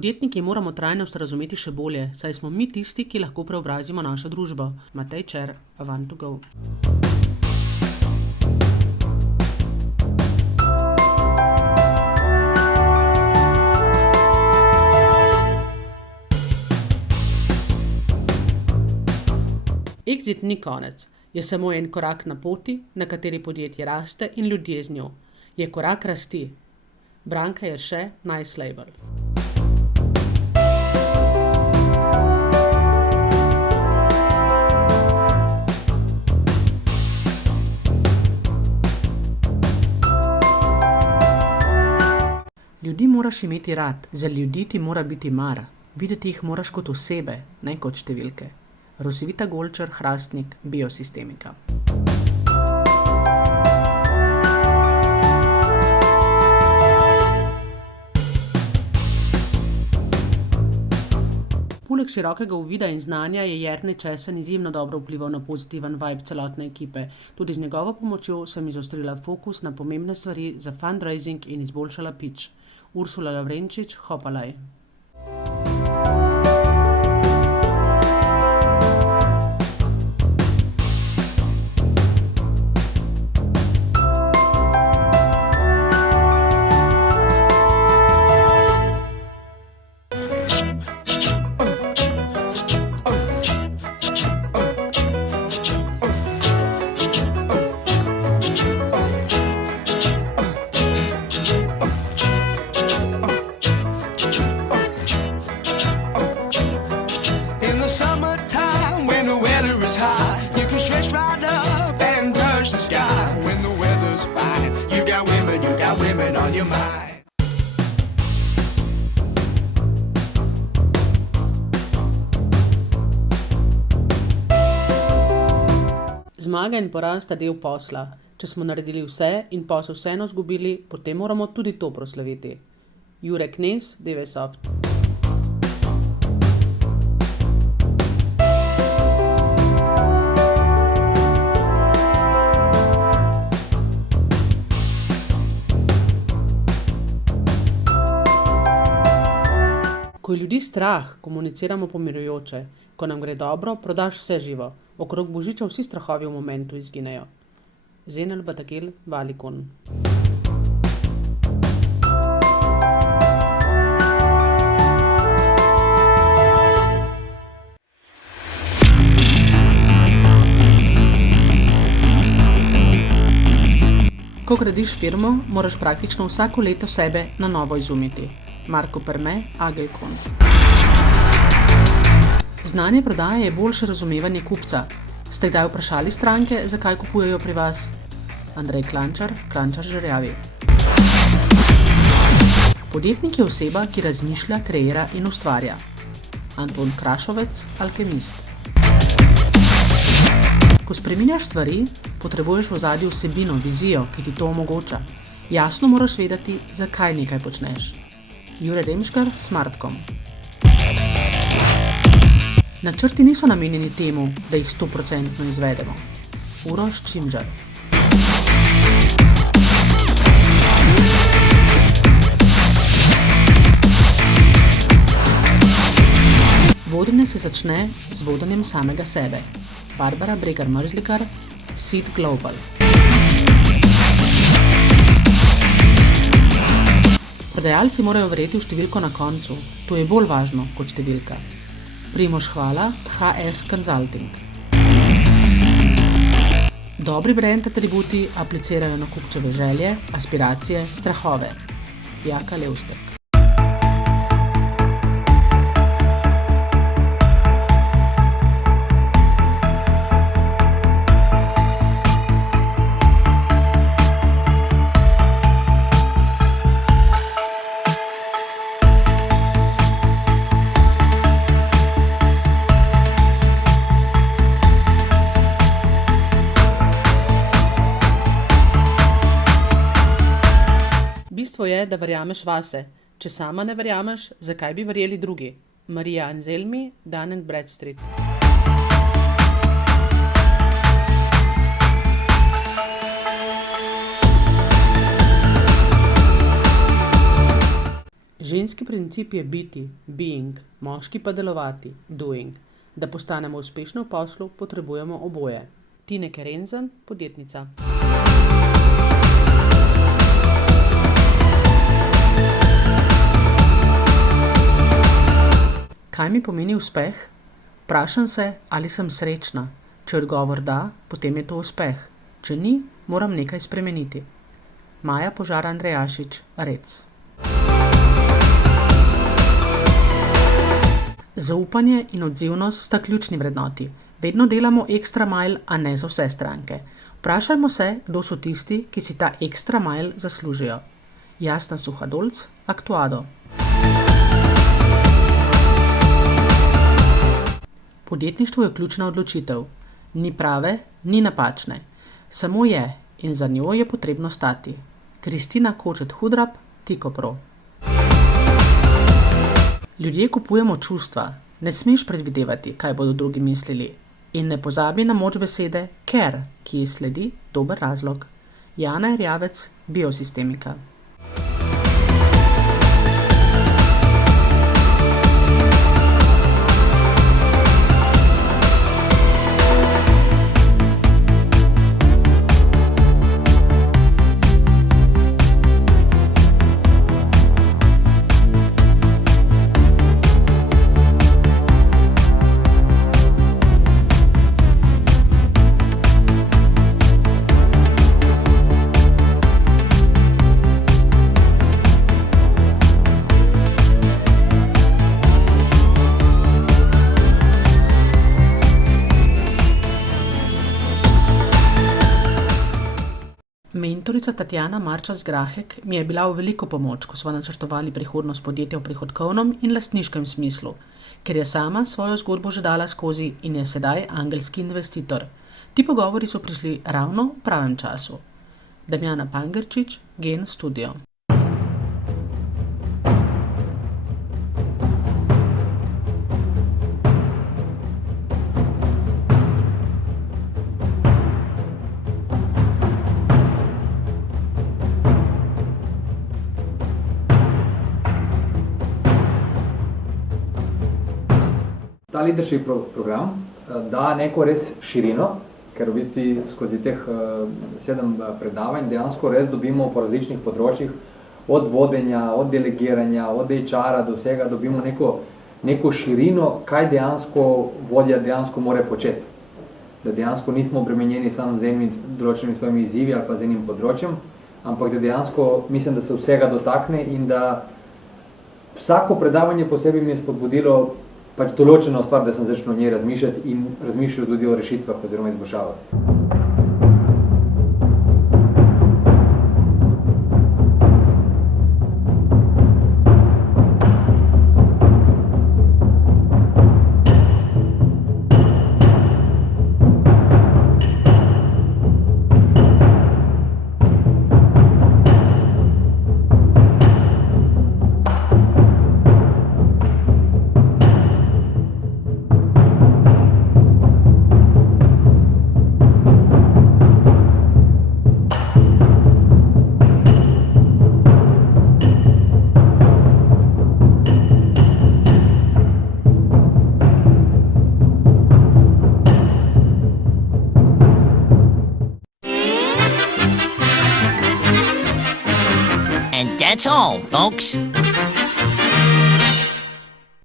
Podjetniki moramo trajnost razumeti še bolje, saj smo mi tisti, ki lahko preobrazimo našo družbo. Matej Čer, Want to Go. Exit ni konec, je samo en korak na poti, na kateri podjetje raste in ljudje z njo. Je korak rasti. Branka Jerše, Nice Label. Ljudi moraš imeti rad, za ljudi ti mora biti mar. Videti jih moraš kot osebe, ne kot številke. Rosvita Golčar, Hrastnik, Biosistemika. Poleg širokega uvida in znanja je Jernej Česen izjemno dobro vplival na pozitiven vibe celotne ekipe. Tudi z njegovo pomočjo sem izostrila fokus na pomembne stvari za fundraising in izboljšala pitch. Ursula Lavrenčič, Hopalaj. Summertime, when the weather is high, you can stretch right up and touch the sky. When the weather's fine, you got women on your mind. Zmaga in poraz sta del posla. Če smo naredili vse in posel vseeno izgubili, potem moramo tudi to proslaviti. Jure Knez, DV-Soft. Ko je ljudi strah, komuniciramo pomirjujoče. Ko nam gre dobro, prodaš vse živo. Okrog božiča vsi strahovi v momentu izginejo. Zenel Batagil, Valikon. Ko gradiš firmo, moraš praktično vsako leto sebe na novo izumiti. Marko Perme, Agelkon. Znanje prodaje je boljše razumevanje kupca. Ste kdaj vprašali stranke, zakaj kupujejo pri vas? Andrej Klančar, Klančar Žerjavi. Podjetnik je oseba, ki razmišlja, kreira in ustvarja. Anton Krašovec, Alkemist. Ko spreminjaš stvari, potrebuješ v ozadju vsebino, vizijo, ki ti to omogoča. Jasno moraš vedeti, zakaj nekaj počneš. Jure Remškar, Smartcom. Načrti niso namenjeni temu, da jih 100% izvedemo. Uroš Čimžar. Vodenje se začne z vodenjem samega sebe. Barbara Bregar-Mrzlikar, Seed Global. Prodajalci morajo verjeti v številko na koncu. To je bolj važno kot številka. Primož Hvala, HS Consulting. Dobri brand atributi aplicirajo na kupčeve želje, aspiracije, strahove. Jaka Levstek. Bistvo je, da verjameš vase. Če sama ne verjameš, zakaj bi verjeli drugi? Marija Anzelmi, Dun & Bradstreet. Ženski princip je biti, being, moški pa delovati, doing. Da postanemo uspešni v poslu, potrebujemo oboje. Tine Kerenzen, podjetnica. Kaj mi pomeni uspeh? Vprašam se, ali sem srečna. Če odgovor da, potem je to uspeh. Če ni, moram nekaj spremeniti. Maja Požar Andrejašič, Rec. Zaupanje in odzivnost sta ključni vrednoti. Vedno delamo ekstra mile, a ne za vse stranke. Vprašajmo se, kdo so tisti, ki si ta ekstra mile zaslužijo. Jasna Suhadolc, Aktuado. Podjetništvo je ključna odločitev. Ni prave, ni napačne. Samo je in za njo je potrebno stati. Kristina Kočet Hudrap, Tikopro. Ljudje kupujemo čustva. Ne smeš predvidevati, kaj bodo drugi mislili. In ne pozabi na moč besede ker, ki ji sledi dober razlog. Jana Erjavec, Biosistemika. Mentorica Tatjana Marčas-Grahek mi je bila v veliko pomoč, ko smo načrtovali prihodnost podjetja v prihodkovnem in lastniškem smislu, ker je sama svojo zgodbo že dala skozi in je sedaj angelski investitor. Ti pogovori so prišli ravno v pravem času. Damjana Pangerčič, Gen Studio. Ta leadership program da neko res širino, ker v bistvu skozi teh 7 predavanj dejansko res dobimo po različnih področjih, od vodenja, od delegiranja, od HR-a do vsega, dobimo neko širino, kaj dejansko vodja dejansko more početi. Da dejansko nismo obremenjeni samo z enimi določenimi svojimi izzivi ali pa z enim področjem, ampak da dejansko mislim, da se vsega dotakne in da vsako predavanje posebej mi je spodbudilo pač določeno stvar, da sem začel o njej razmišljati in razmišljal tudi o rešitvah oziroma izboljšavah. And that's all, folks.